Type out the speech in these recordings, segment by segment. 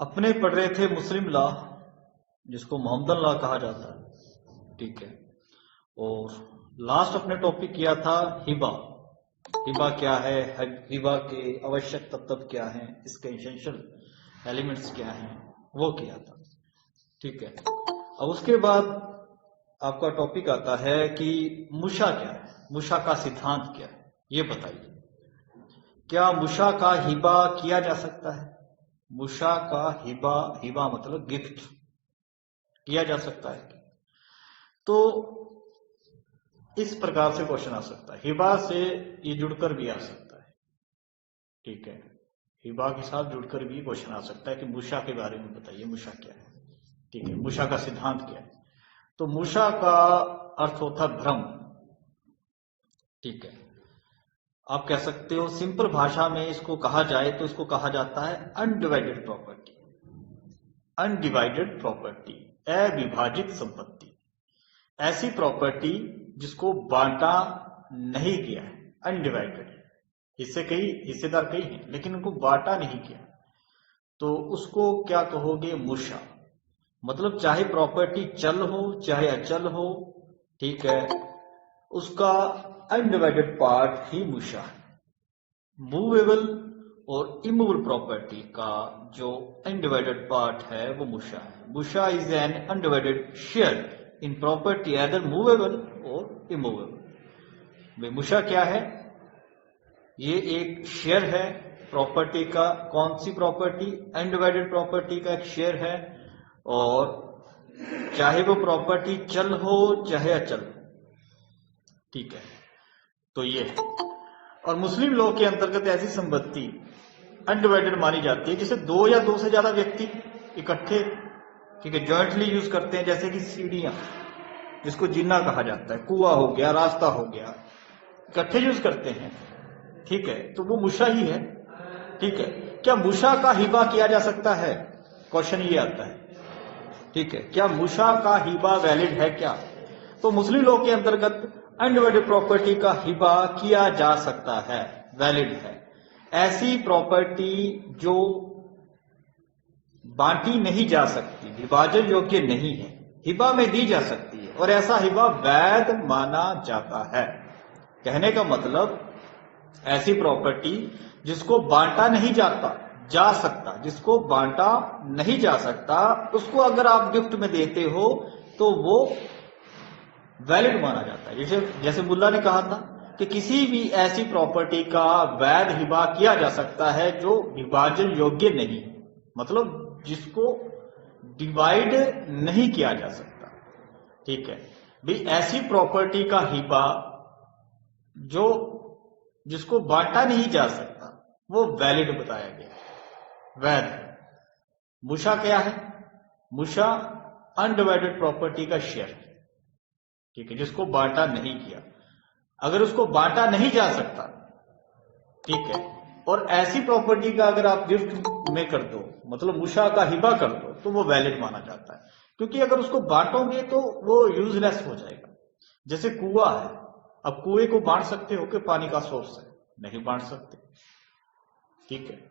अपने पढ़ रहे थे मुस्लिम लॉ, जिसको मोहम्मदन लॉ कहा जाता है, ठीक है। और लास्ट अपने टॉपिक किया था हिबा। हिबा क्या है, हिबा के आवश्यक तत्व क्या हैं, इसके एसेंशियल एलिमेंट्स क्या हैं, वो किया था, ठीक है। अब उसके बाद आपका टॉपिक आता है कि मुशा क्या है, मुशा का सिद्धांत क्या है, ये बताइए। क्या मुशा का हिबा किया जा सकता है? मुशा का हिबा, हिबा मतलब गिफ्ट, किया जा सकता है? तो इस प्रकार से क्वेश्चन आ सकता है। हिबा से ये जुड़कर भी आ सकता है, ठीक है। हिबा के साथ जुड़कर भी क्वेश्चन आ सकता है कि मुशा के बारे में बताइए, मुशा क्या है, ठीक है, मुशा का सिद्धांत क्या है। तो मुशा का अर्थ होता है भ्रम, ठीक है। आप कह सकते हो सिंपल भाषा में इसको कहा जाए तो इसको कहा जाता है अनडिवाइडेड प्रॉपर्टी। अनडिवाइडेड प्रॉपर्टी, अविभाजित संपत्ति, ऐसी प्रॉपर्टी जिसको बांटा नहीं गया है, अनडिवाइडेड। हिस्से कई, हिस्सेदार कई हैं, लेकिन उनको बांटा नहीं गया, तो उसको क्या कहोगे? मुशा। मतलब चाहे प्रॉपर्टी चल हो चाहे अचल हो, ठीक है, उसका अनडिवाइडेड पार्ट ही मुशा है। मूवेबल और इमूवेबल प्रॉपर्टी का जो अनडिवाइडेड पार्ट है वो मुशा है। मुशा is an undivided share in property either movable और इमूवेबल। मुशा क्या है? ये एक शेयर है प्रॉपर्टी का। कौन सी प्रॉपर्टी? अनडिवाइडेड प्रॉपर्टी का एक शेयर है, और चाहे वो प्रॉपर्टी चल हो चाहे अचल हो, ठीक है। तो ये है। और मुस्लिम लॉ के अंतर्गत ऐसी संपत्ति अनडिवाइडेड मानी जाती है जिसे दो या दो से ज्यादा व्यक्ति इकट्ठे, ठीक है, जॉइंटली यूज करते हैं। जैसे कि सीढ़ियां, जिसको जिन्ना कहा जाता है, कुआं हो गया, रास्ता हो गया, इकट्ठे यूज करते हैं, ठीक है, तो वो मुशा ही है, ठीक है। क्या मुशा का हिबा किया जा सकता है? क्वेश्चन ये आता है, ठीक है। क्या मुशा का हिबा वैलिड है क्या? तो मुस्लिम लॉ के अंतर्गत अनडिवाइडेड प्रॉपर्टी का हिबा किया जा सकता है, वैलिड है। ऐसी प्रॉपर्टी जो बांटी नहीं जा सकती, विभाजन योग्य नहीं है, हिबा में दी जा सकती है, और ऐसा हिबा वैध माना जाता है। कहने का मतलब ऐसी प्रॉपर्टी जिसको बांटा नहीं जा सकता, जिसको बांटा नहीं जा सकता, उसको अगर आप गिफ्ट में देते हो तो वो वैलिड माना जाता है। जैसे मुल्ला ने कहा था कि किसी भी ऐसी प्रॉपर्टी का वैध हिबा किया जा सकता है जो विभाजन योग्य नहीं, मतलब जिसको डिवाइड नहीं किया जा सकता, ठीक है भी। ऐसी प्रॉपर्टी का हिबा जो जिसको बांटा नहीं जा सकता, वो वैलिड बताया गया, वैध है। मुशा क्या है? मुशा अनडिवाइडेड प्रॉपर्टी का शेयर, ठीक है, जिसको बांटा नहीं किया। अगर उसको बांटा नहीं जा सकता, ठीक है, और ऐसी प्रॉपर्टी का अगर आप गिफ्ट में कर दो, मतलब मुशा का हिबा कर दो, तो वो वैलिड माना जाता है। क्योंकि अगर उसको बांटोगे तो वो यूजलेस हो जाएगा। जैसे कुआं है, अब कुएं को बांट सकते हो कि पानी का सोर्स है? नहीं बांट सकते, ठीक है।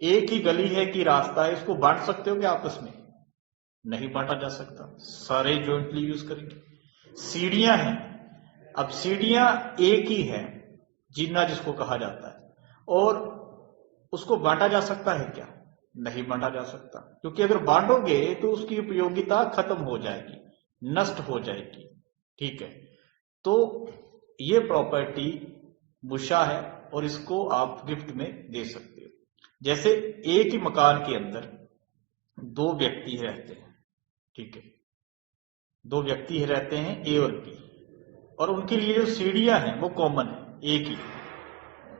एक ही गली है कि रास्ता है, इसको बांट सकते हो कि आपस में? नहीं बांटा जा सकता, सारे जॉइंटली यूज करेंगे। सीढ़ियां हैं, अब सीढ़ियां एक ही है, जीना जिसको कहा जाता है, और उसको बांटा जा सकता है क्या? नहीं बांटा जा सकता, क्योंकि अगर बांटोगे तो उसकी उपयोगिता खत्म हो जाएगी, नष्ट हो जाएगी, ठीक है। तो ये प्रॉपर्टी मुशा है, और इसको आप गिफ्ट में दे सकते हो। जैसे एक ही मकान के अंदर दो व्यक्ति रहते हैं, ठीक है, दो व्यक्ति रहते हैं, ए और बी, और उनके लिए जो सीढ़ियां हैं वो कॉमन है, एक ही,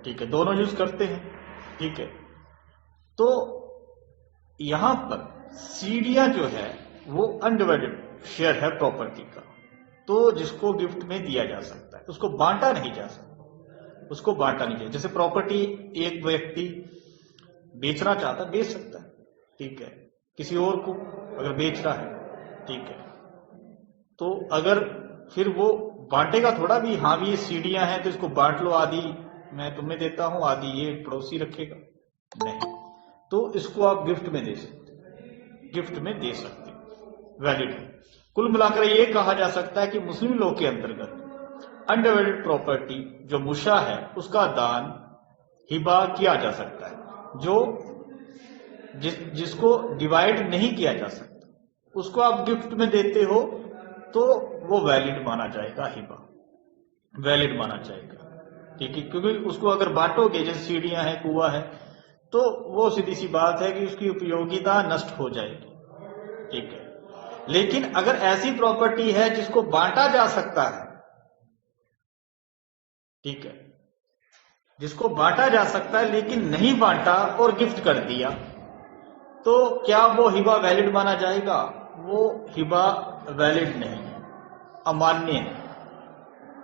ठीक है, दोनों यूज करते हैं, ठीक है। तो यहां पर सीढ़ियां जो है वो अनडिवाइडेड शेयर है प्रॉपर्टी का, तो जिसको गिफ्ट में दिया जा सकता है, उसको बांटा नहीं जा सकता, उसको बांटा नहीं जाए। जैसे प्रॉपर्टी एक व्यक्ति बेचना चाहता, बेच सकता है, ठीक है, किसी और को अगर बेच रहा है, ठीक है, तो अगर फिर वो बांटेगा थोड़ा भी, हाँ भी ये सीढ़ियां हैं तो इसको बांट लो, आधी मैं तुम्हें देता हूं, आधी ये पड़ोसी रखेगा, नहीं। तो इसको आप गिफ्ट में दे सकते, गिफ्ट में दे सकते हो, वैलिड है। कुल मिलाकर ये कहा जा सकता है कि मुस्लिम लॉ के अंतर्गत अनडिवाइडेड प्रॉपर्टी जो मुशा है उसका दान हिबा किया जा सकता है। जो जिसको डिवाइड नहीं किया जा सकता उसको आप गिफ्ट में देते हो तो वो वैलिड माना जाएगा, हिबा वैलिड माना जाएगा, ठीक है। क्योंकि उसको अगर बांटोगे, जैसे सीढ़ियां हैं, कुआं है, तो वो सीधी सी बात है कि उसकी उपयोगिता नष्ट हो जाएगी, ठीक है। लेकिन अगर ऐसी प्रॉपर्टी है जिसको बांटा जा सकता है, ठीक है, जिसको बांटा जा सकता है लेकिन नहीं बांटा और गिफ्ट कर दिया, तो क्या वो हिबा वैलिड माना जाएगा? वो हिबा वैलिड नहीं है, अमान्य है,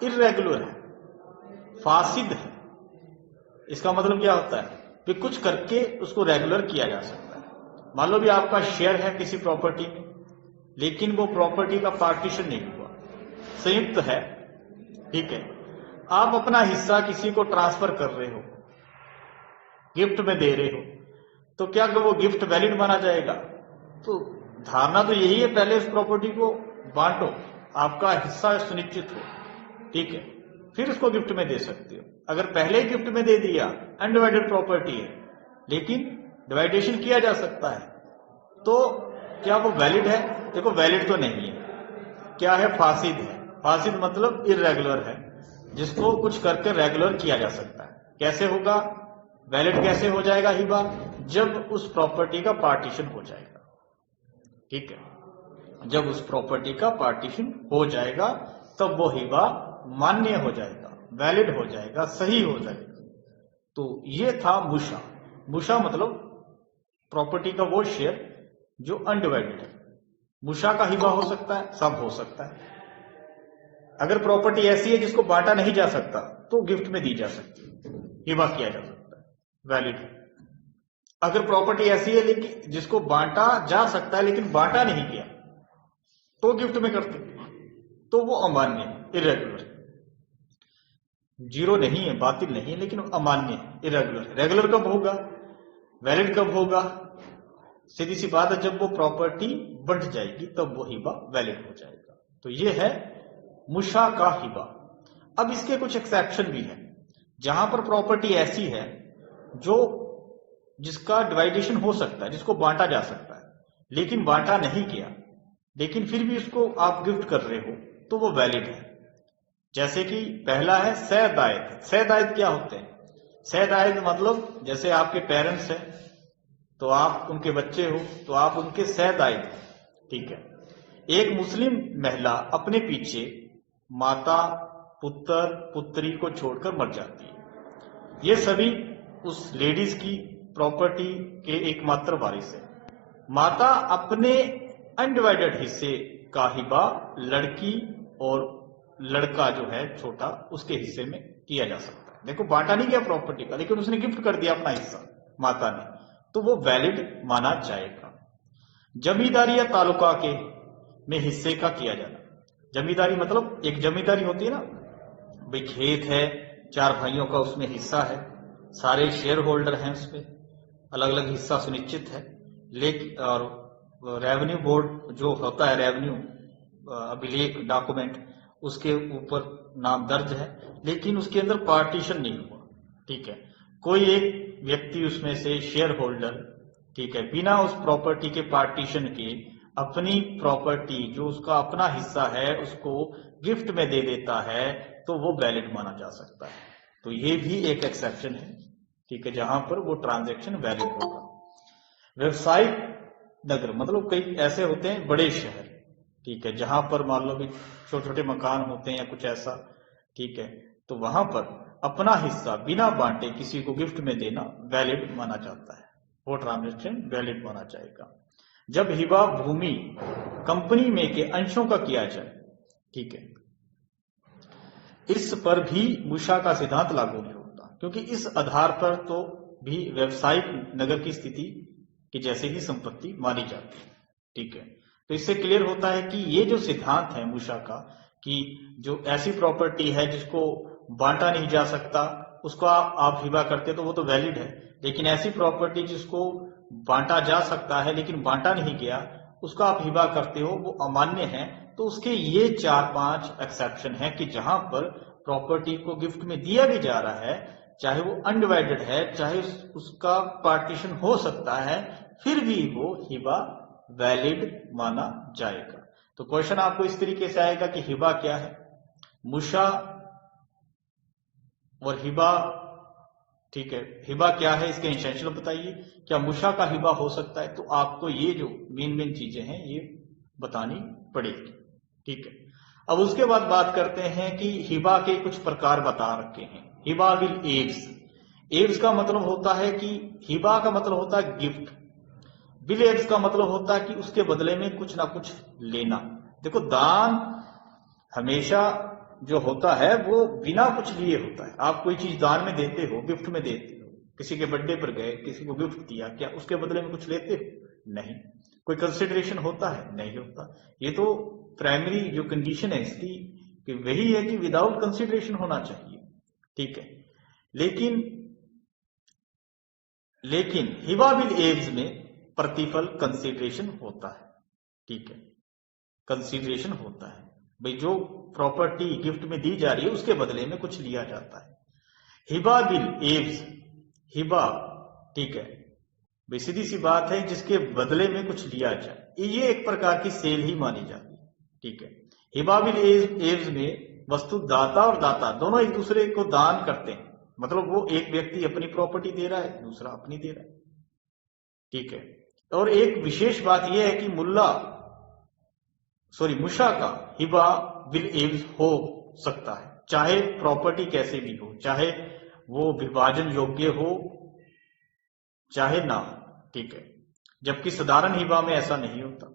इर्रेगुलर है, फासिद है। इसका मतलब क्या होता है कि कुछ करके उसको रेगुलर किया जा सकता है। मान लो भी आपका शेयर है किसी प्रॉपर्टी में, लेकिन वो प्रॉपर्टी का पार्टीशन नहीं हुआ, संयुक्त है, ठीक है। आप अपना हिस्सा किसी को ट्रांसफर कर रहे हो, गिफ्ट में दे रहे हो, तो क्या वो गिफ्ट वैलिड माना जाएगा? तो धारणा तो यही है, पहले उस प्रॉपर्टी को बांटो, आपका हिस्सा सुनिश्चित हो, ठीक है, फिर उसको गिफ्ट में दे सकते हो। अगर पहले ही गिफ्ट में दे दिया, अनडिवाइडेड प्रॉपर्टी है लेकिन डिवाइडेशन किया जा सकता है, तो क्या वो वैलिड है? देखो वैलिड तो नहीं है, क्या है? फासिद है। फासिद मतलब इर्रेगुलर है, जिसको कुछ करके रेगुलर किया जा सकता है। कैसे होगा वैलिड, कैसे हो जाएगा हिबा? जब उस प्रॉपर्टी का पार्टीशन हो जाएगा, ठीक है, जब उस प्रॉपर्टी का पार्टीशन हो जाएगा तब वो हिबा मान्य हो जाएगा, वैलिड हो जाएगा, सही हो जाएगा। तो ये था मुशा। मुशा मतलब प्रॉपर्टी का वो शेयर जो अनडिवाइडेड है। मुशा का हिबा हो सकता है, सब हो सकता है। अगर प्रॉपर्टी ऐसी है जिसको बांटा नहीं जा सकता तो गिफ्ट में दी जा सकती है, हिबा किया जा सकता है, वैलिड है। अगर प्रॉपर्टी ऐसी है लेकिन जिसको बांटा जा सकता है लेकिन बांटा नहीं किया तो गिफ्ट में करते, तो वो अमान्य है, इरेगुलर है। जीरो नहीं है, बातिल नहीं है, लेकिन अमान्य है, इरेगुलर है। रेगुलर कब होगा, वैलिड कब होगा? सीधी सी बात है, जब वो प्रॉपर्टी बढ़ जाएगी तब वो हिबा वैलिड हो जाएगा। तो ये है मुशा का हिबा। अब इसके कुछ एक्सेप्शन भी है, जहां पर प्रॉपर्टी ऐसी है जो जिसका डिवाइडेशन हो सकता है, जिसको बांटा जा सकता है लेकिन बांटा नहीं किया, लेकिन फिर भी उसको आप गिफ्ट कर रहे हो, तो वो वैलिड है। जैसे कि पहला है सैदायद। सैदायद क्या होते हैं? सैदायद मतलब जैसे आपके पेरेंट्स हैं तो आप उनके बच्चे हो, तो आप उनके सैदायद, ठीक है। एक मुस्लिम महिला अपने पीछे माता, पुत्र, पुत्री को छोड़कर मर जाती है, ये सभी उस लेडीज की प्रॉपर्टी के एकमात्र वारिस है। माता अपने अनडिवाइडेड हिस्से का हिबा लड़की और लड़का जो है छोटा, उसके हिस्से में किया जा सकता है। देखो बांटा नहीं किया प्रॉपर्टी का, लेकिन उसने गिफ्ट कर दिया अपना हिस्सा माता ने, तो वो वैलिड माना जाएगा। जमींदारी या तालुका के में हिस्से का किया जाना। जमींदारी मतलब एक जमींदारी होती है ना, भाई खेत है, 4 भाइयों का उसमें हिस्सा है, सारे शेयर होल्डर हैं, उसमें अलग अलग हिस्सा सुनिश्चित है, लेकिन और रेवेन्यू बोर्ड जो होता है, रेवेन्यू अभिलेख डॉक्यूमेंट, उसके ऊपर नाम दर्ज है, लेकिन उसके अंदर पार्टीशन नहीं हुआ, ठीक है। कोई एक व्यक्ति उसमें से शेयर होल्डर, ठीक है, बिना उस प्रॉपर्टी के पार्टीशन के अपनी प्रॉपर्टी जो उसका अपना हिस्सा है उसको गिफ्ट में दे देता है, तो वो वैलिड माना जा सकता है। तो ये भी एक एक्सेप्शन है, ठीक है, जहां पर वो ट्रांजैक्शन वैलिड होगा। व्यवसायिक नगर मतलब कई ऐसे होते हैं बड़े शहर, ठीक है, जहां पर मान लो भी छोटे छोटे मकान होते हैं या कुछ ऐसा, ठीक है, तो वहां पर अपना हिस्सा बिना बांटे किसी को गिफ्ट में देना वैलिड माना जाता है, वो ट्रांजैक्शन वैलिड माना जाएगा। जब हिबा भूमि कंपनी में के अंशों का किया जाए, ठीक है, इस पर भी मुशा का सिद्धांत लागू नहीं होता, क्योंकि इस आधार पर तो भी व्यवसायिक नगर की स्थिति की जैसे ही संपत्ति मानी जाती है, ठीक है। तो इससे क्लियर होता है कि ये जो सिद्धांत है मुशा का, कि जो ऐसी प्रॉपर्टी है जिसको बांटा नहीं जा सकता उसको आप हिबा करते तो वो तो वैलिड है, लेकिन ऐसी प्रॉपर्टी जिसको बांटा जा सकता है लेकिन बांटा नहीं गया, उसका आप हिबा करते हो, वो अमान्य है, तो उसके ये 4-5 एक्सेप्शन है कि जहां पर प्रॉपर्टी को गिफ्ट में दिया भी जा रहा है, चाहे वो अनडिवाइडेड है, चाहे उसका पार्टीशन हो सकता है, फिर भी वो हिबा वैलिड माना जाएगा। तो क्वेश्चन आपको इस तरीके से आएगा कि हिबा क्या है, मुशा और हिबा, ठीक है, हिबा क्या है, इसके एसेंशियल बताइए, क्या मुशा का हिबा हो सकता है? तो आपको ये जो मेन चीजें हैं ये बतानी पड़ेगी, ठीक है। अब उसके बाद बात करते हैं कि हिबा के कुछ प्रकार बता रखे हैं। हिबा विल एव्स, एव्स का मतलब होता है कि हिबा का मतलब होता है गिफ्ट, विल एव्स का मतलब होता है कि उसके बदले में कुछ ना कुछ लेना। देखो दान हमेशा जो होता है वो बिना कुछ लिए होता है। आप कोई चीज दान में देते हो, गिफ्ट में देते हो, किसी के बर्थडे पर गए, किसी को गिफ्ट दिया, क्या उसके बदले में कुछ लेते हो? नहीं। कोई कंसिडरेशन होता है? नहीं होता। ये तो प्राइमरी जो कंडीशन है इसकी कि वही है कि विदाउट कंसिडरेशन होना चाहिए, ठीक है। लेकिन हिबा विल एव्स में प्रतिफल कंसिडरेशन होता है, ठीक है, कंसिडरेशन होता है। भाई जो प्रॉपर्टी गिफ्ट में दी जा रही है उसके बदले में कुछ लिया जाता है। हिबा विल एव्स, हिबा, ठीक है, भाई सीधी सी बात है, जिसके बदले में कुछ लिया जाए, ये एक प्रकार की सेल ही मानी जाती है, ठीक है। हिबा विल एव्स में वस्तु दाता और दाता दोनों एक दूसरे को दान करते हैं, मतलब वो एक व्यक्ति अपनी प्रॉपर्टी दे रहा है, दूसरा अपनी दे रहा है, ठीक है। और एक विशेष बात यह है कि मुशा का हिबा विल एव्स हो सकता है, चाहे प्रॉपर्टी कैसे भी हो, चाहे वो विभाजन योग्य हो चाहे ना, ठीक है। जबकि साधारण हिबा में ऐसा नहीं होता,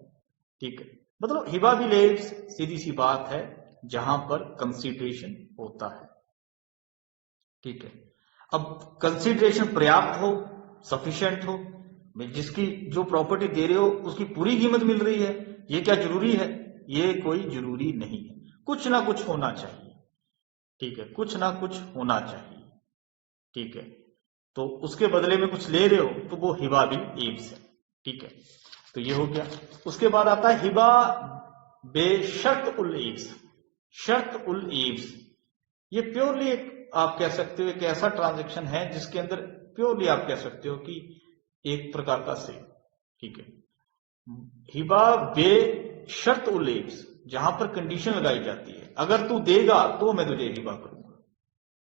ठीक है। मतलब हिबा विल एव्स सीधी सी बात है जहां पर कंसिडरेशन होता है, ठीक है। अब कंसिडरेशन पर्याप्त हो, सफिशिएंट हो, जिसकी जो प्रॉपर्टी दे रहे हो उसकी पूरी कीमत मिल रही है, ये क्या जरूरी है? ये कोई जरूरी नहीं है, कुछ ना कुछ होना चाहिए, ठीक है, कुछ ना कुछ होना चाहिए, ठीक है। तो उसके बदले में कुछ ले रहे हो तो वो हिबा विल एव्स है, ठीक है। तो ये हो गया। उसके बाद आता है हिबा बेशर्त उल एव्स। शर्त उल एव्स ये प्योरली एक आप कह सकते हो एक ऐसा ट्रांजेक्शन है जिसके अंदर प्योरली आप कह सकते हो कि एक प्रकार का सेल, ठीक है। हिबा बेशर्त उल एव्स, जहां पर कंडीशन लगाई जाती है, अगर तू देगा तो मैं तुझे हिबा करूंगा,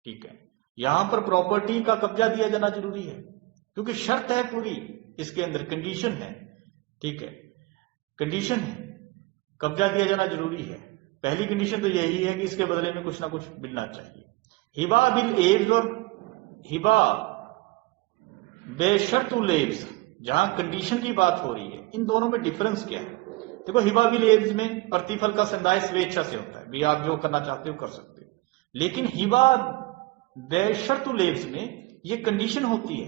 ठीक है। यहां पर प्रॉपर्टी का कब्जा दिया जाना जरूरी है क्योंकि शर्त है पूरी, इसके अंदर कंडीशन है, ठीक है, कंडीशन है, कब्जा दिया जाना जरूरी है। पहली कंडीशन तो यही है कि इसके बदले में कुछ ना कुछ मिलना चाहिए। हिबा बिल एव्स और हिबा बेशर्त उल एव्स, जहां कंडीशन की बात हो रही है, इन दोनों में डिफरेंस क्या है? देखो हिबा बिल एव्स में प्रतिफल का संदाय स्वेच्छा से होता है, भी आप जो करना चाहते हो कर सकते हो, लेकिन हिबा बेशर्त उल एव्स में ये कंडीशन होती है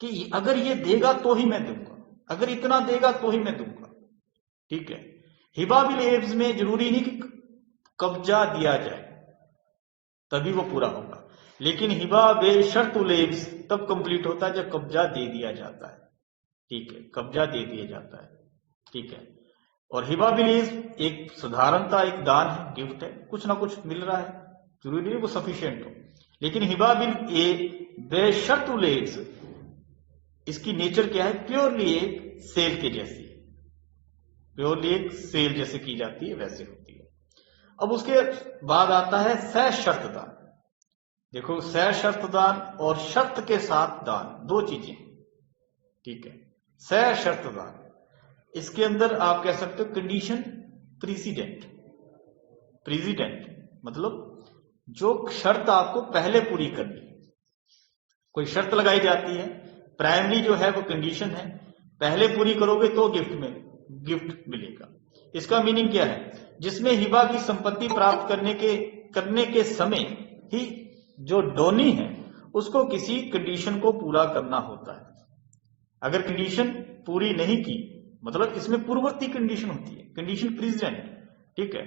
कि अगर ये देगा तो ही मैं दूंगा, अगर इतना देगा तो ही मैं दूंगा, ठीक है। हिबा बिल एव्स में जरूरी नहीं कि कब्जा दिया जाए तभी वो पूरा होगा, लेकिन हिबा बेशर्त उल एव्स तब कंप्लीट होता है जब कब्जा दे दिया जाता है, ठीक है, कब्जा दे दिया जाता है, ठीक है। और हिबा बिल एव्स एक साधारणता एक दान है, गिफ्ट है, कुछ ना कुछ मिल रहा है, जरूरी नहीं वो सफिशियंट हो। लेकिन हिबा बिल बेशर्त उल एव्स इसकी नेचर क्या है? प्योरली एक सेल के जैसी, प्योरली एक सेल जैसे की जाती है वैसे होती है। अब उसके बाद आता है सह शर्त दान। देखो सह शर्त दान और शर्त के साथ दान दो चीजें, ठीक है। सह शर्त दान इसके अंदर आप कह सकते हो कंडीशन प्रीसिडेंट, प्रेसिडेंट मतलब जो शर्त आपको पहले पूरी करनी है, कोई शर्त लगाई जाती है, प्राइमरी जो है वो कंडीशन है, पहले पूरी करोगे तो गिफ्ट मिलेगा। इसका मीनिंग क्या है? जिसमें हिबा की संपत्ति प्राप्त करने के समय ही जो डोनी है उसको किसी कंडीशन को पूरा करना होता है। अगर कंडीशन पूरी नहीं की, मतलब इसमें पूर्ववर्ती कंडीशन होती है, कंडीशन प्रेसिडेंट, ठीक है,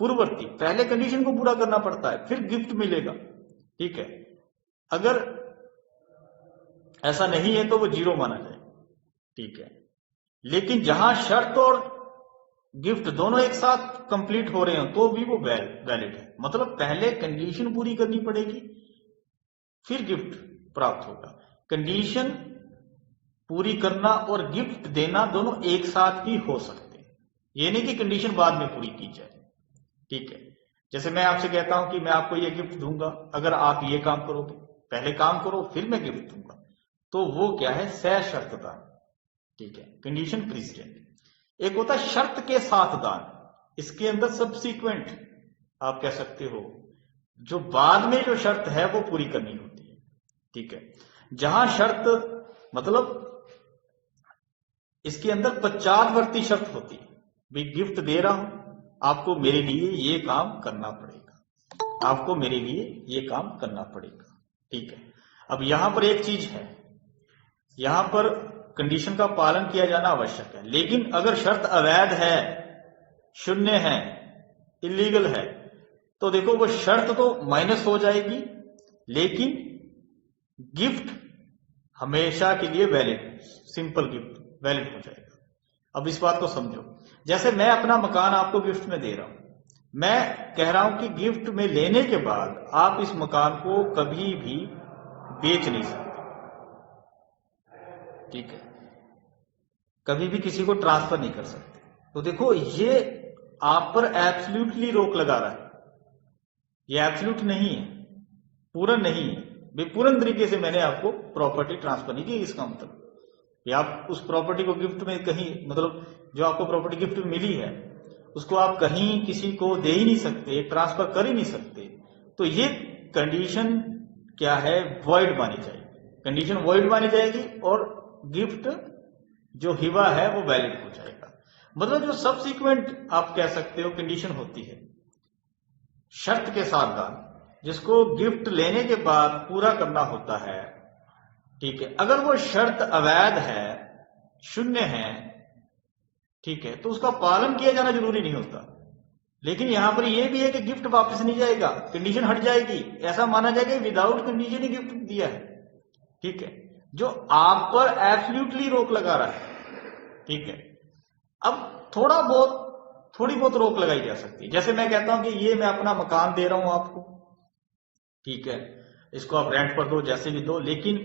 पूर्ववर्ती, पहले कंडीशन को पूरा करना पड़ता है फिर गिफ्ट मिलेगा, ठीक है। अगर ऐसा नहीं है तो वो जीरो माना जाए, ठीक है। लेकिन जहां शर्त और गिफ्ट दोनों एक साथ कंप्लीट हो रहे हो तो भी वो वैलिड है। मतलब पहले कंडीशन पूरी करनी पड़ेगी, फिर गिफ्ट प्राप्त होगा। कंडीशन पूरी करना और गिफ्ट देना दोनों एक साथ भी हो सकते हैं, ये नहीं कि कंडीशन बाद में पूरी की जाए। ठीक है, जैसे मैं आपसे कहता हूं कि मैं आपको ये गिफ्ट दूंगा अगर आप ये काम करोगे, पहले काम करो फिर मैं गिफ्ट दूंगा, तो वो क्या है, सशर्त दान। ठीक है, कंडीशन प्रेसिडेंट। एक होता है शर्त के साथ दान, इसके अंदर सब्सिक्वेंट आप कह सकते हो, जो बाद में जो शर्त है वो पूरी करनी होती है। ठीक है, जहां शर्त मतलब इसके अंदर पश्चातवर्ती शर्त होती है, भी गिफ्ट दे रहा हूं, आपको मेरे लिए ये काम करना पड़ेगा, आपको मेरे लिए ये काम करना पड़ेगा। ठीक है, अब यहां पर एक चीज है, यहां पर कंडीशन का पालन किया जाना आवश्यक है, लेकिन अगर शर्त अवैध है, शून्य है, इलीगल है, तो देखो वो शर्त तो माइनस हो जाएगी, लेकिन गिफ्ट हमेशा के लिए वैलिड, सिंपल गिफ्ट वैलिड हो जाएगा। अब इस बात को समझो, जैसे मैं अपना मकान आपको गिफ्ट में दे रहा हूं, मैं कह रहा हूं कि गिफ्ट में लेने के बाद आप इस मकान को कभी भी बेच नहीं सकते। ठीक है, कभी भी किसी को ट्रांसफर नहीं कर सकते। तो देखो ये आप पर एब्सोल्युटली रोक लगा रहा है, ये एब्सोल्यूट नहीं है, पूर्ण नहीं है, पूर्ण तरीके से मैंने आपको प्रॉपर्टी ट्रांसफर नहीं की। इसका मतलब कि आप उस प्रॉपर्टी को गिफ्ट में कहीं, मतलब जो आपको प्रॉपर्टी गिफ्ट में मिली है उसको आप कहीं किसी को दे ही नहीं सकते, ट्रांसफर कर ही नहीं सकते, तो ये कंडीशन क्या है, वॉइड मानी जाएगी, कंडीशन वॉइड मानी जाएगी और गिफ्ट जो हिबा है वो वैलिड हो जाएगा। मतलब जो सबसिक्वेंट आप कह सकते हो कंडीशन होती है शर्त के साथ दान, जिसको गिफ्ट लेने के बाद पूरा करना होता है। ठीक है, अगर वो शर्त अवैध है, शून्य है, ठीक है, तो उसका पालन किया जाना जरूरी नहीं होता। लेकिन यहां पर यह भी है कि गिफ्ट वापस नहीं जाएगा, कंडीशन हट जाएगी, ऐसा माना जाएगा विदाउट कंडीशन ही गिफ्ट दिया है। ठीक है, जो आप पर एब्सोल्युटली रोक लगा रहा है। ठीक है, अब थोड़ी बहुत रोक लगाई जा सकती है। जैसे मैं कहता हूं कि ये मैं अपना मकान दे रहा हूं आपको, ठीक है, इसको आप रेंट पर दो, जैसे भी दो, लेकिन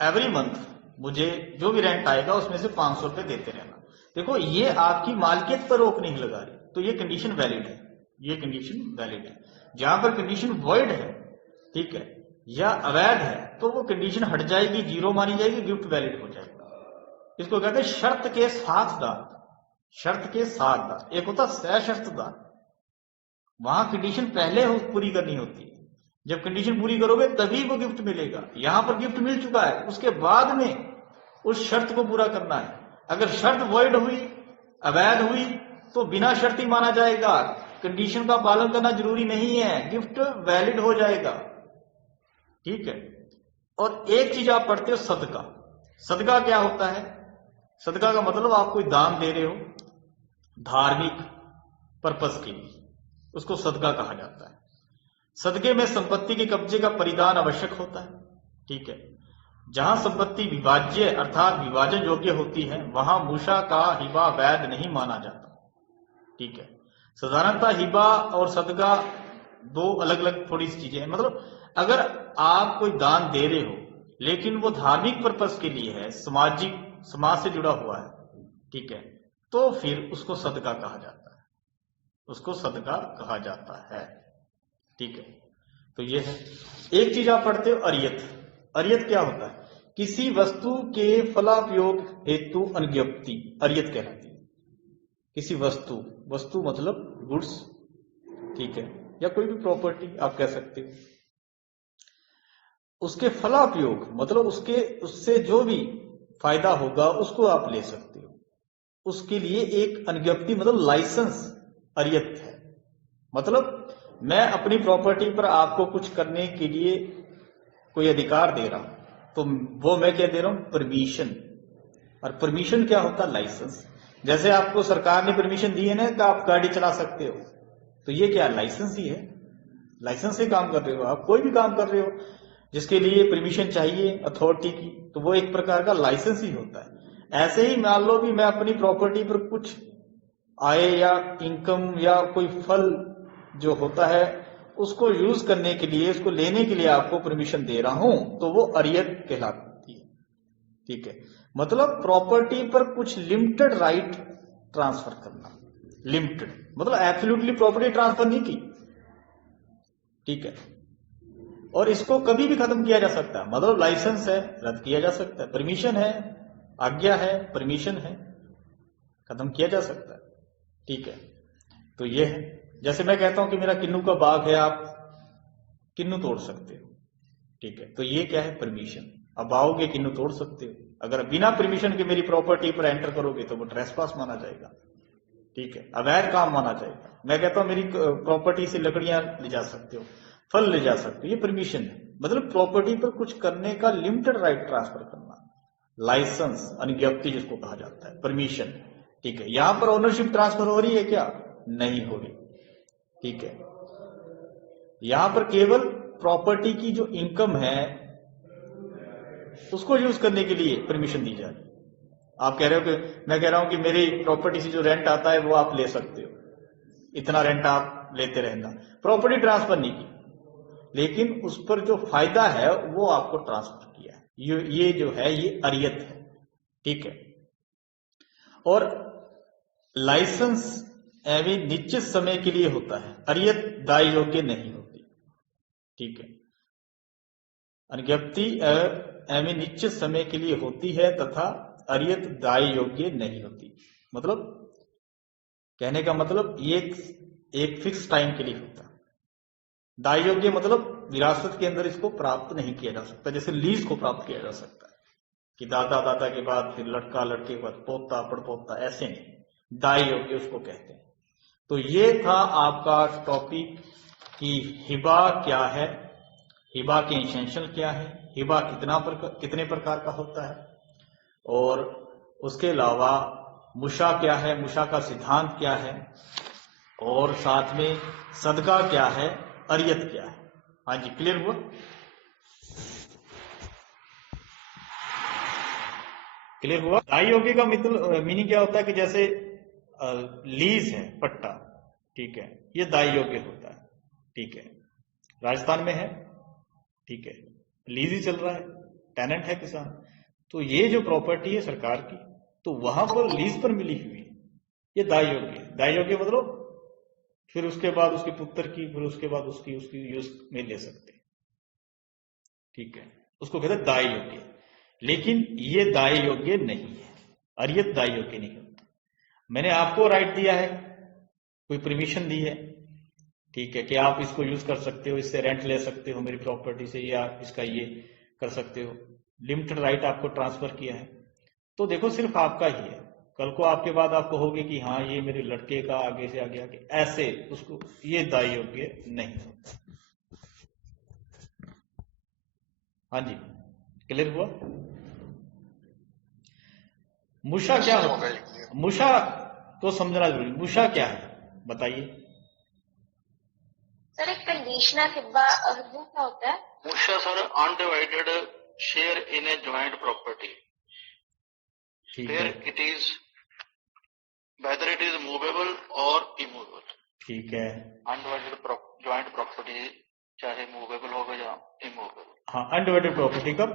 एवरी मंथ मुझे जो भी रेंट आएगा उसमें से 500 रुपए देते रहना। देखो ये आपकी मालिकियत पर रोक नहीं लगा रही, तो ये कंडीशन वैलिड है, ये कंडीशन वैलिड है। जहां पर कंडीशन वॉइड है, ठीक है, या अवैध है, तो वो कंडीशन हट जाएगी, जीरो मानी जाएगी, गिफ्ट वैलिड हो जाएगा। इसको कहते हैं शर्त के साथ दान, शर्त के साथ दान। एक होता सशर्त दान, वहां कंडीशन पहले पूरी करनी होती है, जब कंडीशन पूरी करोगे तभी वो गिफ्ट मिलेगा। यहां पर गिफ्ट मिल चुका है, उसके बाद में उस शर्त को पूरा करना है। अगर शर्त वॉइड हुई, अवैध हुई, तो बिना शर्त ही माना जाएगा, कंडीशन का पालन करना जरूरी नहीं है, गिफ्ट वैलिड हो जाएगा। ठीक है, और एक चीज आप पढ़ते हो सदका। सदका क्या होता है? सदका का मतलब आप कोई दान दे रहे हो धार्मिक पर्पस के लिए, उसको सदका कहा जाता है। सदके में संपत्ति के कब्जे का परिधान आवश्यक होता है। ठीक है, जहां संपत्ति विभाज्य अर्थात विभाजन योग्य होती है, वहां मूषा का हिबा वैध नहीं माना जाता। ठीक है, साधारणतः हिबा और सदका दो अलग अलग थोड़ी सी चीजें हैं। मतलब अगर आप कोई दान दे रहे हो लेकिन वो धार्मिक पर्पस के लिए है, समाज से जुड़ा हुआ है, ठीक है, तो फिर उसको सदका कहा जाता है, उसको सदका कहा जाता है। ठीक है, तो ये है। एक चीज आप पढ़ते हो अर्यत। अर्यत क्या होता है? किसी वस्तु के फलापयोग हेतु अनुज्ञप्ति अर्यत कहलाती है। किसी वस्तु मतलब गुड्स, ठीक है, या कोई भी प्रॉपर्टी आप कह सकते हो, उसके फलापयोग मतलब उससे जो भी फायदा होगा उसको आप ले सकते हो, उसके लिए एक अनुज्ञप्ति मतलब लाइसेंस अर्यत है। मतलब मैं अपनी प्रॉपर्टी पर आपको कुछ करने के लिए कोई अधिकार दे रहा हूं, तो वो मैं क्या दे रहा हूं? परमिशन। और परमिशन क्या होता है? लाइसेंस। जैसे आपको सरकार ने परमिशन दी है ना कि आप गाड़ी चला सकते हो, तो ये क्या लाइसेंस ही है, लाइसेंस से काम कर रहे हो आप, कोई भी काम कर रहे हो। जिसके लिए परमिशन चाहिए अथॉरिटी की, तो वो एक प्रकार का लाइसेंस ही होता है। ऐसे ही मान लो भी मैं अपनी प्रॉपर्टी पर कुछ आय या इनकम या कोई फल जो होता है उसको यूज करने के लिए, उसको लेने के लिए आपको परमिशन दे रहा हूं, तो वो अरियत कहलाती है। ठीक है, मतलब प्रॉपर्टी पर कुछ लिमिटेड राइट ट्रांसफर करना। लिमिटेड मतलब एब्सोल्युटली प्रॉपर्टी ट्रांसफर नहीं की। ठीक है, और इसको कभी भी खत्म किया जा सकता है, मतलब लाइसेंस है रद्द किया जा सकता है, परमिशन है, आज्ञा है, परमिशन है, खत्म किया जा सकता है। ठीक है, तो ये है, जैसे मैं कहता हूं कि मेरा किन्नू का बाग है, आप किन्नू तोड़ सकते हो। ठीक है, तो ये क्या है, परमिशन। अब आओगे किन्नू तोड़ सकते हो, अगर बिना परमिशन के मेरी प्रॉपर्टी पर एंटर करोगे तो वो ट्रेसपास माना जाएगा। ठीक है, अवैध काम माना जाएगा। मैं कहता हूं मेरी प्रॉपर्टी से लकड़ियां ले जा सकते हो, फल ले जा सकते हो, ये परमिशन है। मतलब प्रॉपर्टी पर कुछ करने का लिमिटेड राइट ट्रांसफर करना, लाइसेंस, अनुज्ञप्ति जिसको कहा जाता है, परमिशन। ठीक है, यहां पर ओनरशिप ट्रांसफर हो रही है क्या? नहीं हो रही। ठीक है, यहां पर केवल प्रॉपर्टी की जो इनकम है उसको यूज करने के लिए परमिशन दी जा रही है। आप कह रहे हो कि मैं कह रहा हूं कि मेरी प्रॉपर्टी से जो रेंट आता है वो आप ले सकते हो, इतना रेंट आप लेते रहना, प्रॉपर्टी ट्रांसफर नहीं की, लेकिन उस पर जो फायदा है वो आपको ट्रांसफर किया है। ये जो है ये अरियत है। ठीक है, और लाइसेंस एवं निश्चित समय के लिए होता है, अरियत दाय योग्य नहीं होती। ठीक है, अनुज्ञप्ति एवं निश्चित समय के लिए होती है तथा अरियत दाय योग्य नहीं होती। मतलब कहने का मतलब ये एक फिक्स टाइम के लिए होता है। दाय योग्य मतलब विरासत के अंदर इसको प्राप्त नहीं किया जा सकता, जैसे लीज को प्राप्त किया जा सकता है कि दादा दादा के बाद फिर लड़का, लड़के के बाद पोता, पड़पोता, ऐसे नहीं। दाय योग्य उसको कहते हैं। तो ये था आपका टॉपिक कि हिबा क्या है, हिबा के एसेंशियल क्या है, हिबा कितने प्रकार का होता है, और उसके अलावा मुशा क्या है, मुशा का सिद्धांत क्या है, और साथ में सदका क्या है, अरियत क्या है। हाँ जी, क्लियर हुआ? क्लियर हुआ? दाई योग्य का मीनिंग क्या होता है कि जैसे लीज है, पट्टा, ठीक है, ये दाई योग्य होता है। ठीक है, राजस्थान में है, ठीक है, लीज ही चल रहा है, टेनेंट है किसान, तो ये जो प्रॉपर्टी है सरकार की, तो वहां पर लीज पर मिली हुई है, ये दाय योग्य है। दाय योग्य मतलब फिर उसके बाद उसके पुत्र की, फिर उसके बाद उसकी यूज में ले सकते हैं। ठीक है, उसको कहते हैं दाय योग्य, लेकिन ये दाय योग्य नहीं है, अरियत दाय योग्य नहीं होता। मैंने आपको राइट दिया है, कोई परमिशन दी है, ठीक है, कि आप इसको यूज कर सकते हो, इससे रेंट ले सकते हो मेरी प्रॉपर्टी से, या इसका ये कर सकते हो, लिमिटेड राइट आपको ट्रांसफर किया है, तो देखो सिर्फ आपका ही है। कल को आपके बाद आप कहोगे कि हाँ ये मेरे लड़के का, आगे से आगे आगे ऐसे, उसको ये दाय योग्य नहीं होता। हाँ जी, क्लियर हुआ? मुशा क्या होता है? मुशा को समझना जरूरी। मुशा क्या है बताइए सर? एक कंडीशनल हिब्बा क्या होता है? मुशा sir undivided share in a joint property, where it is whether it is movable और इमूवेबल। ठीक है, अनडिवाइडेड ज्वाइंट प्रॉपर्टी चाहे मूवेबल हो या इमूवेबल। हाँ, अनडिवाइडेड प्रॉपर्टी का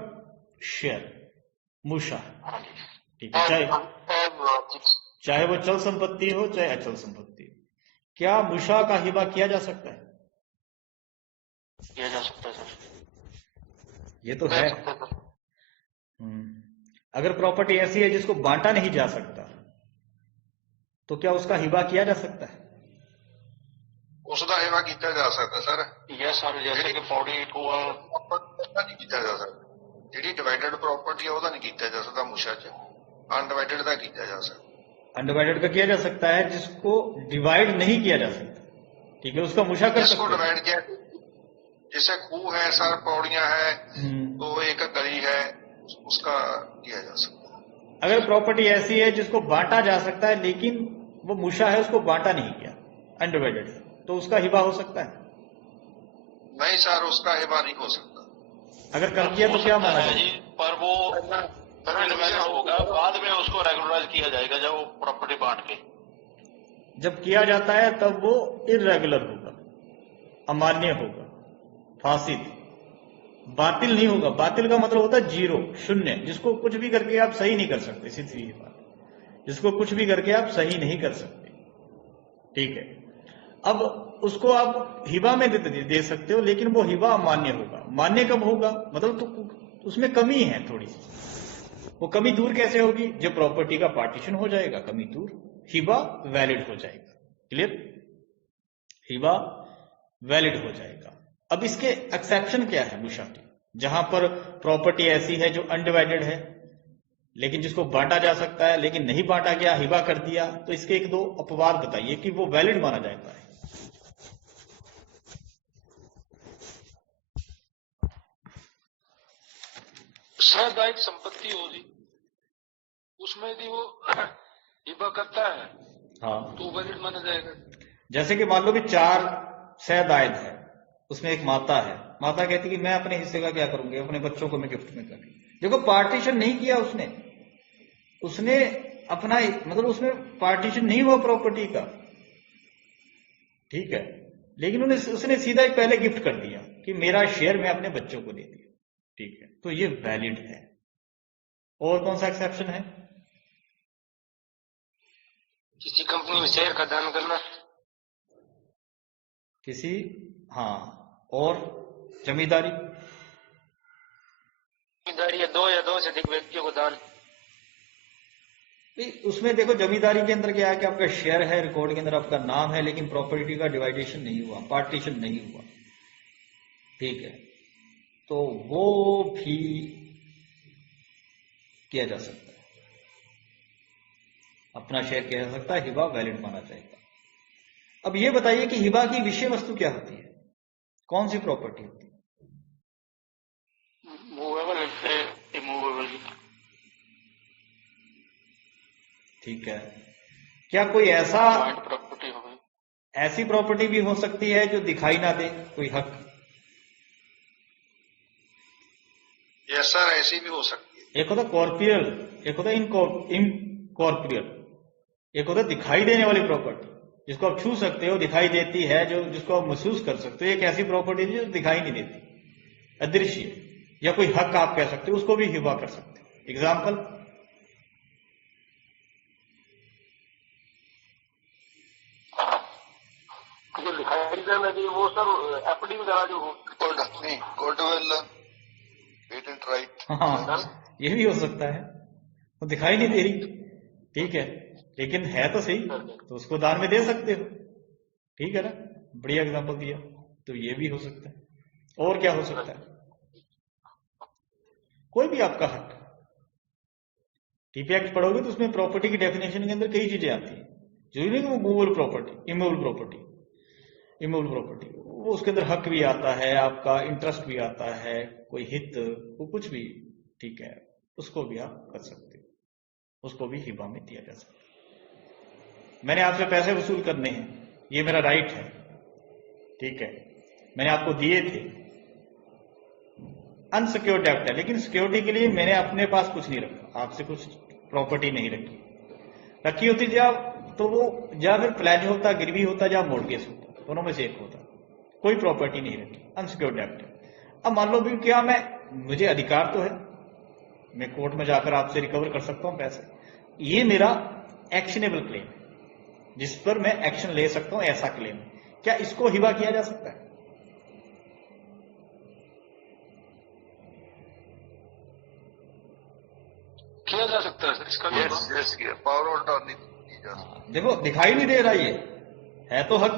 शेयर मुशा। ठीक है, चाहे वो चल संपत्ति हो चाहे अचल संपत्ति हो। क्या मुशा का हिबा किया जा सकता है? किया जा सकता है सर, ये तो है। अगर प्रॉपर्टी ऐसी है जिसको बांटा नहीं जा सकता, तो क्या उसका हिबा किया जा सकता है? उसका हिबा किया जा सकता सर। यस सर, जैसे कि पौड़ी हुआ नहीं किया जा सकता, ਜਿਹੜੀ डिवाइडेड प्रॉपर्टी है ਉਹਦਾ नहीं किया जा सकता मुशा च, अनडिवाइडेड का किया जा सकता। अनडिवाइडेड का किया जा सकता है, जिसको डिवाइड नहीं किया जा सकता, ठीक है, उसका मुशा कर जिसको सकते हैं। डिवाइड किया, जैसे खूह है सर, पौड़ियां है, तो एक गली है, उसका किया जा सकता है। अगर प्रॉपर्टी ऐसी है जिसको बांटा जा सकता है, लेकिन वो मुशा है, उसको बांटा नहीं किया, अनडिवाइडेड है, तो उसका हिबा हो सकता है? नहीं सर, उसका हिबा नहीं हो सकता। अगर कर दिया तो क्या माना है जी, जाएगा? पर वो इनवैलिड होगा, बाद में उसको रेगुलराइज किया जाएगा जब वो प्रॉपर्टी बांट के। जब किया जाता है तब वो इर्रेगुलर होगा, अमान्य होगा, फासिद, बातिल नहीं होगा। बातिल का मतलब होता है जीरो, शून्य, जिसको कुछ भी करके आप सही नहीं कर सकते। सीधी बात, जिसको कुछ भी करके आप सही नहीं कर सकते, ठीक है। अब उसको आप हिबा में दे सकते हो, लेकिन वो हिबा अमान्य होगा। मान्य कब होगा? मतलब तो उसमें कमी है थोड़ी सी। वो कमी दूर कैसे होगी? जब प्रॉपर्टी का पार्टीशन हो जाएगा, कमी दूर, हिबा वैलिड हो जाएगा। क्लियर? हिबा वैलिड हो जाएगा। अब इसके एक्सेप्शन क्या है मुशाटी? जहां पर प्रॉपर्टी ऐसी है जो अनडिवाइडेड है, लेकिन जिसको बांटा जा सकता है, लेकिन नहीं बांटा गया, हिबा कर दिया, तो इसके एक दो अपवाद बताइए कि वो वैलिड माना जाता है। सहदायिक संपत्ति होगी, उसमें यदि वो हिबा करता है हाँ, तो वैलिड माना जाएगा। जैसे कि मान लो भी 4 सहदायद है, उसमें एक माता है। माता कहती कि मैं अपने हिस्से का क्या करूंगी, अपने बच्चों को मैं गिफ्ट में करूंगी। देखो पार्टीशन नहीं किया उसने अपना, मतलब उसमें पार्टीशन नहीं हुआ प्रॉपर्टी का, ठीक है, लेकिन उसने सीधा पहले गिफ्ट कर दिया कि मेरा शेयर मैं अपने बच्चों को दे दिया, ठीक है, तो ये वैलिड है। और कौन सा एक्सेप्शन है? किसी कंपनी में शेयर का दान करना, किसी, हाँ, और जमींदारी या दो से अधिक व्यक्तियों को दान। उसमें देखो जमींदारी के अंदर क्या है कि आपका शेयर है, रिकॉर्ड के अंदर आपका नाम है, लेकिन प्रॉपर्टी का डिवाइडेशन नहीं हुआ, पार्टीशन नहीं हुआ, ठीक है, तो वो भी किया जा सकता है, अपना शेयर किया जा सकता है, हिबा वैलिड माना जाएगा। अब ये बताइए कि हिबा की विषय वस्तु क्या होती है, कौन सी प्रॉपर्टी होती है? Movable, immovable. ठीक है, क्या कोई ऐसा जॉइंट प्रॉपर्टी हो गई। ऐसी प्रॉपर्टी भी हो सकती है जो दिखाई ना दे कोई हक? यस सर, ऐसी भी हो सकती है। एक होता कॉर्पोरियल, एक होता इनकॉर्पोरियल, एक होता दिखाई देने वाली प्रॉपर्टी, जिसको आप छू सकते हो, दिखाई देती है, जो जिसको आप महसूस कर सकते हो। एक ऐसी प्रॉपर्टी जो दिखाई नहीं देती, अदृश्य, या कोई हक आप कह सकते हो, उसको भी हिबा कर सकते हो। एग्जाम्पल? जो दिखाई देना चाहिए वो सर एफडी वगैरह जो हो, गुडविल, पेटेंट राइट। हाँ, ये भी हो सकता है, वो दिखाई नहीं दे रही, ठीक है, लेकिन है तो सही, तो उसको दान में दे सकते हो, ठीक है ना? बढ़िया एग्जांपल दिया, तो ये भी हो सकता है। और क्या हो सकता है? कोई भी आपका हक। टीपी एक्ट पढ़ोगे तो उसमें प्रॉपर्टी की डेफिनेशन के अंदर कई चीजें आती है, जरूरी नहीं कि वो movable property, immovable property, immovable property, वो उसके अंदर हक भी आता है, आपका इंटरेस्ट भी आता है, कोई हित, वो कुछ भी, ठीक है, उसको भी आप कर सकते हो, उसको भी हिबा में दिया जा सकता है। मैंने आपसे पैसे वसूल करने हैं, ये मेरा राइट है, ठीक है, मैंने आपको दिए थे, अनसिक्योर्ड डेब्ट है, लेकिन सिक्योरिटी के लिए मैंने अपने पास कुछ नहीं रखा, आपसे कुछ प्रॉपर्टी नहीं रखी होती तो वो या फिर प्लेज होता, गिरवी होता, या मोर्गेज होता, दोनों में से एक होता, कोई प्रॉपर्टी नहीं रखी, अनसिक्योर्ड डेब्ट है। अब मान लो भी क्या, मुझे अधिकार तो है, मैं कोर्ट में जाकर आपसे रिकवर कर सकता हूं पैसे, ये मेरा एक्शनेबल क्लेम है, जिस पर मैं एक्शन ले सकता हूं, ऐसा क्लेम, क्या इसको हिबा किया जा सकता है? किया जा सकता है सर, इसका यस, पावर ऑफ अटॉर्नी की जा सकती है। देखो दिखाई नहीं दे रहा, ये है तो हक,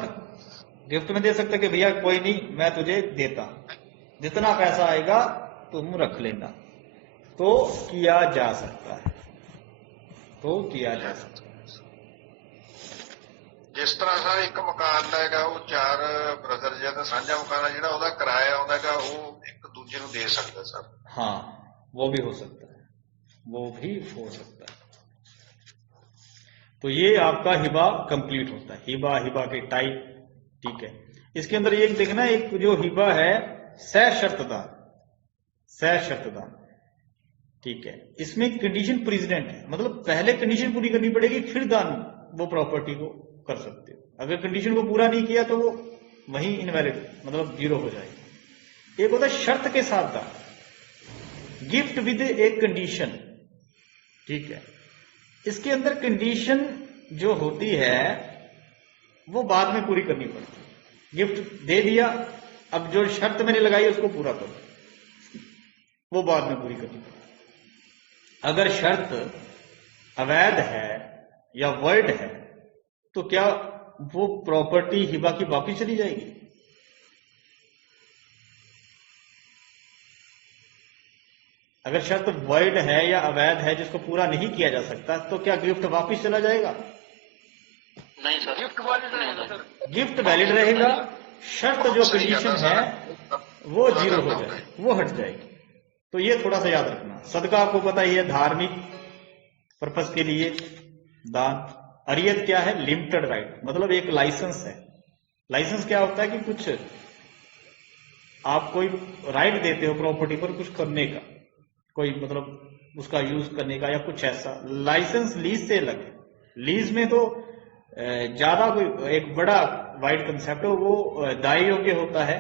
गिफ्ट में दे सकते कि भैया कोई नहीं, मैं तुझे देता, जितना पैसा आएगा तुम रख लेना, तो किया जा सकता है, तो किया जा सकता है। ਜਿਸ ਤਰ੍ਹਾਂ ਸਰ ਇੱਕ ਮਕਾਨ ਦਾ ਹੈਗਾ, ਉਹ 4 ਬ੍ਰਦਰ ਜਾਂ ਤਾਂ ਸਾਂਝਾ ਮਕਾਨ ਹੈ, ਜਿਹੜਾ ਉਹਦਾ ਕਿਰਾਇਆ ਆਉਂਦਾ ਹੈਗਾ, ਉਹ ਇੱਕ ਦੂਜੇ ਨੂੰ ਦੇ ਸਕਦਾ ਸਰ। हाँ, वो भी हो सकता है, वो भी हो सकता है। तो ये आपका हिबा कंप्लीट होता है, हिबा के टाइप, ठीक है। इसके अंदर ये देखना, एक जो हिबा है सशर्तदार, सशर्त दान, ठीक है। इसमें कंडीशन प्रेसिडेंट है, मतलब पहले कंडीशन पूरी करनी पड़ेगी, फिर दान वो प्रॉपर्टी को कर सकते हो। अगर कंडीशन को पूरा नहीं किया तो वो वही इनवैलिड, मतलब जीरो हो जाएगी। एक होता है शर्त के साथ दान, गिफ्ट विद एक कंडीशन, ठीक है। इसके अंदर कंडीशन जो होती है वो बाद में पूरी करनी पड़ती है। गिफ्ट दे दिया, अब जो शर्त मैंने लगाई उसको पूरा करो, वो बाद में पूरी करनी पड़ती है। अगर शर्त अवैध है या वॉइड है तो क्या वो प्रॉपर्टी हिबा की वापिस चली जाएगी? अगर शर्त वॉइड है या अवैध है जिसको पूरा नहीं किया जा सकता तो क्या गिफ्ट वापिस चला जाएगा? नहीं सर, गिफ्ट वैलिड रहेगा सर। गिफ्ट वैलिड रहेगा, शर्त जो कंडीशन है वो जीरो हो जाए, वो हट जाएगी। तो ये थोड़ा सा याद रखना। सदका आपको पता ही है, धार्मिक पर्पस के लिए दान। अरियत क्या है? लिमिटेड राइट, मतलब एक लाइसेंस है। लाइसेंस क्या होता है कि कुछ आप कोई राइट देते हो प्रॉपर्टी पर कुछ करने का, कोई मतलब उसका यूज करने का या कुछ ऐसा। लाइसेंस लीज से अलग है। लीज में तो ज्यादा कोई एक बड़ा वाइड कंसेप्ट है, वो दाय योग्य होता है,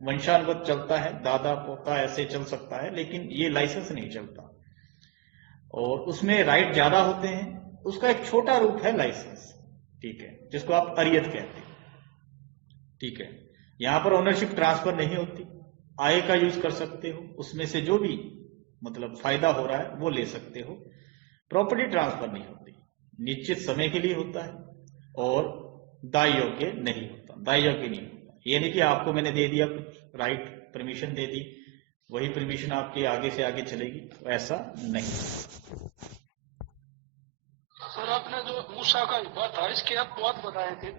वंशानुगत चलता है, दादा पोता ऐसे चल सकता है, लेकिन ये लाइसेंस नहीं चलता और उसमें राइट ज्यादा होते हैं। उसका एक छोटा रूप है लाइसेंस, ठीक है, जिसको आप अरियत कहते हैं, ठीक है। यहां पर ओनरशिप ट्रांसफर नहीं होती, आय का यूज कर सकते हो, उसमें से जो भी मतलब फायदा हो रहा है वो ले सकते हो। प्रॉपर्टी ट्रांसफर नहीं होती, निश्चित समय के लिए होता है और दाय योग्य नहीं होता, दाय योग्य नहीं होता। ये नहीं कि आपको मैंने दे दिया कुछ राइट, परमिशन दे दी, वही परमिशन आपके आगे से आगे चलेगी, ऐसा नहीं। सर आपने जो मूसा का हिब्बा था इसके आप बहुत बताए थे,